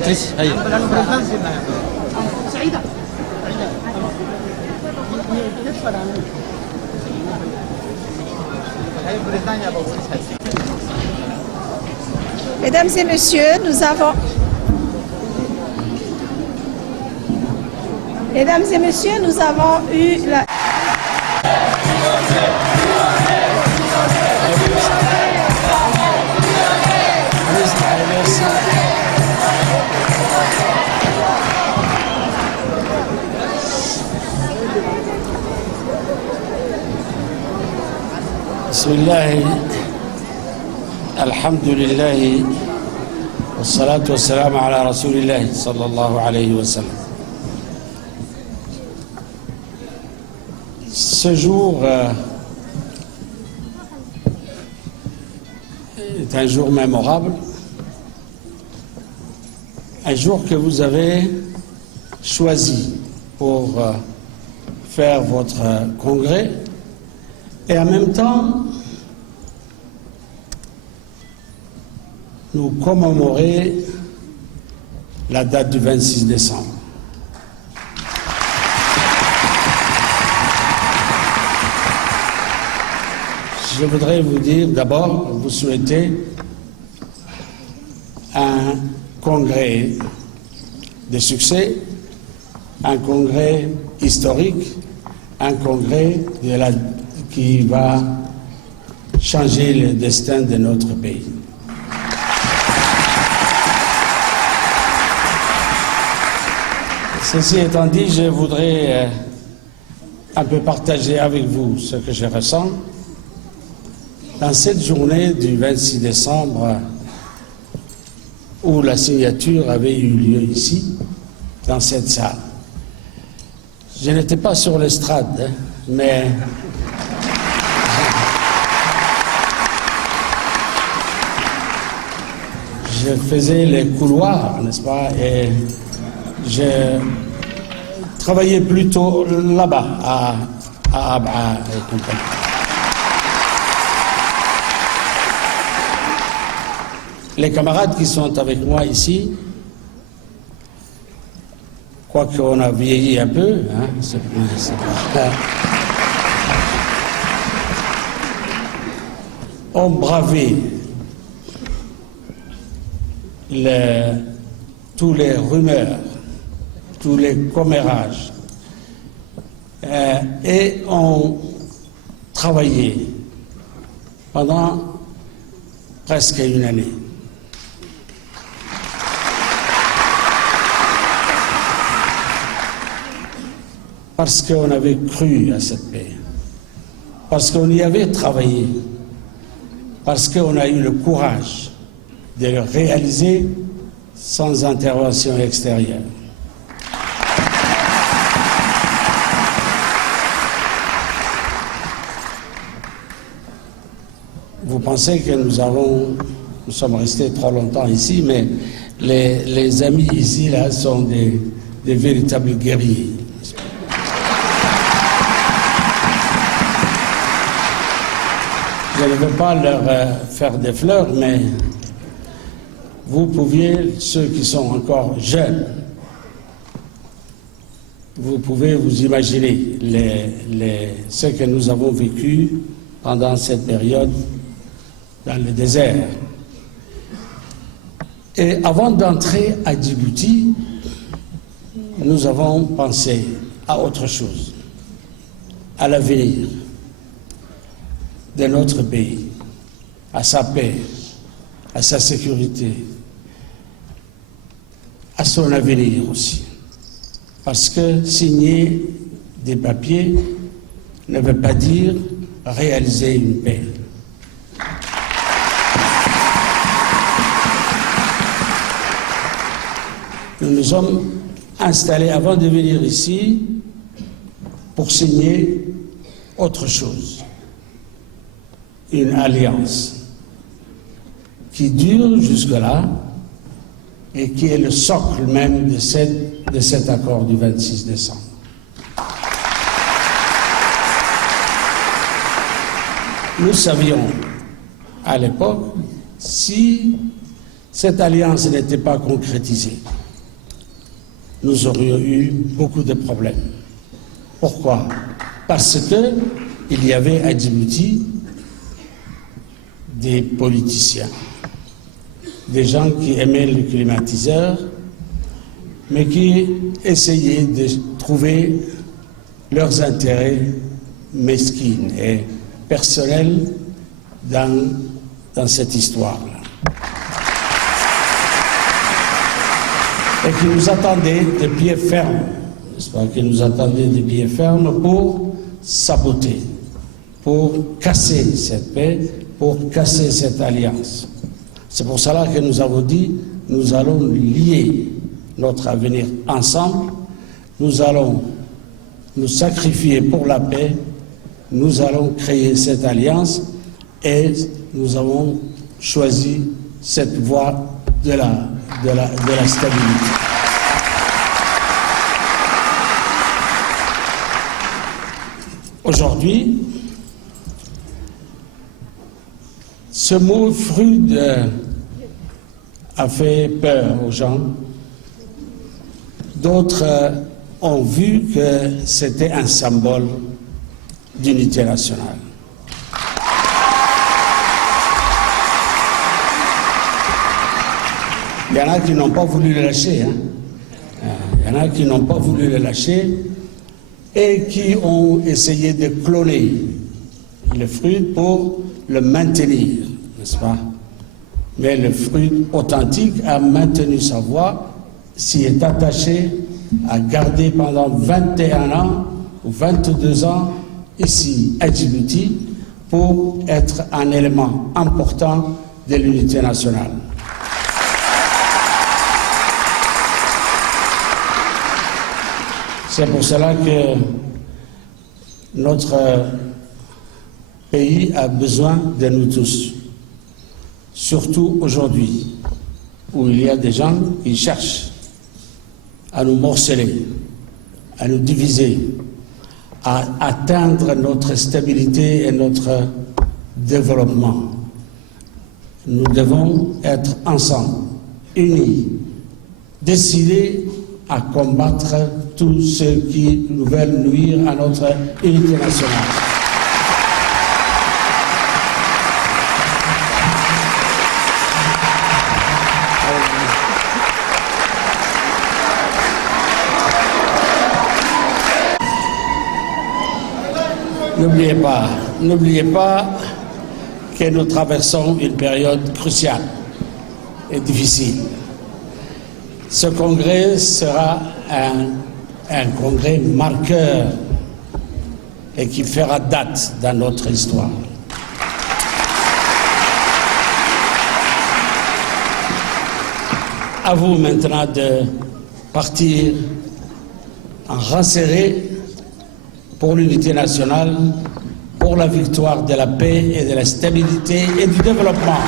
présentatrice. Allez. Mesdames et messieurs, nous avons eu la... Bismillah, alhamdulillah, wassalatu wassalamu ala rasulillah sallallahu alayhi wa sallam. Ce jour est un jour mémorable, un jour que vous avez choisi pour faire votre congrès et en même temps nous commémorer la date du 26 décembre. Je voudrais vous dire d'abord, vous souhaiter un congrès de succès, un congrès historique, un congrès qui va changer le destin de notre pays. Ceci étant dit, je voudrais un peu partager avec vous ce que je ressens dans cette journée du 26 décembre où la signature avait eu lieu ici, dans cette salle. Je n'étais pas sur l'estrade, mais je faisais les couloirs, n'est-ce pas, et je travaillais plutôt là-bas, à Abha et compagnie. Les camarades qui sont avec moi ici, quoique on a vieilli un peu, hein, ont bravé tous les rumeurs, tous les commérages, et ont travaillé pendant presque une année. Parce qu'on avait cru à cette paix, parce qu'on y avait travaillé, parce qu'on a eu le courage de le réaliser sans intervention extérieure. Vous pensez que nous sommes restés trop longtemps ici, mais les amis ici là sont des véritables guerriers. Je ne veux pas leur faire des fleurs, mais vous pouviez, ceux qui sont encore jeunes, vous pouvez vous imaginer ce que nous avons vécu pendant cette période dans le désert. Et avant d'entrer à Djibouti, nous avons pensé à autre chose, à l'avenir de notre pays, à sa paix, à sa sécurité, à son avenir aussi. Parce que signer des papiers ne veut pas dire réaliser une paix. Nous nous sommes installés avant de venir ici pour signer autre chose. Une alliance qui dure jusque-là et qui est le socle même de cet accord du 26 décembre. Nous savions à l'époque si cette alliance n'était pas concrétisée, nous aurions eu beaucoup de problèmes. Pourquoi? Parce qu'il y avait à Djibouti des politiciens, des gens qui aimaient le climatiseur, mais qui essayaient de trouver leurs intérêts mesquins et personnels dans cette histoire-là. Et qui nous attendaient de pied ferme, n'est-ce pas, qui nous attendaient de pied ferme pour saboter, pour casser cette paix, pour casser cette alliance. C'est pour cela que nous avons dit, nous allons lier notre avenir ensemble, nous allons nous sacrifier pour la paix, nous allons créer cette alliance et nous avons choisi cette voie de la stabilité. Aujourd'hui, ce mot FRUD a fait peur aux gens. D'autres ont vu que c'était un symbole d'unité nationale. Il y en a qui n'ont pas voulu le lâcher. Il y en a qui n'ont pas voulu le lâcher et qui ont essayé de cloner le FRUD pour le maintenir, n'est-ce pas? Mais le FRUD authentique a maintenu sa voix, s'y est attaché, a gardé pendant 21 ans ou 22 ans ici à Djibouti pour être un élément important de l'unité nationale. C'est pour cela que notre pays a besoin de nous tous, surtout aujourd'hui, où il y a des gens qui cherchent à nous morceler, à nous diviser, à atteindre notre stabilité et notre développement. Nous devons être ensemble, unis, décidés à combattre tous ceux qui nous veulent nuire à notre unité nationale. N'oubliez pas que nous traversons une période cruciale et difficile. Ce congrès sera un congrès marqueur et qui fera date dans notre histoire. À vous maintenant de partir en rang serré pour l'unité nationale, pour la victoire de la paix et de la stabilité et du développement.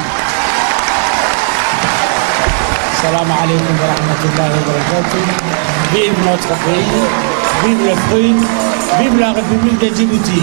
Salam alaikum wa rahmatullahi wa barakatuh. Vive notre pays, vive le FRUD, vive la République de Djibouti.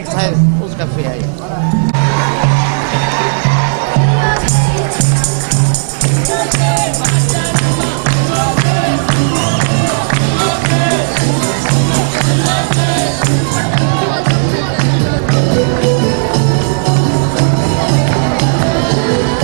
extra, os café aí.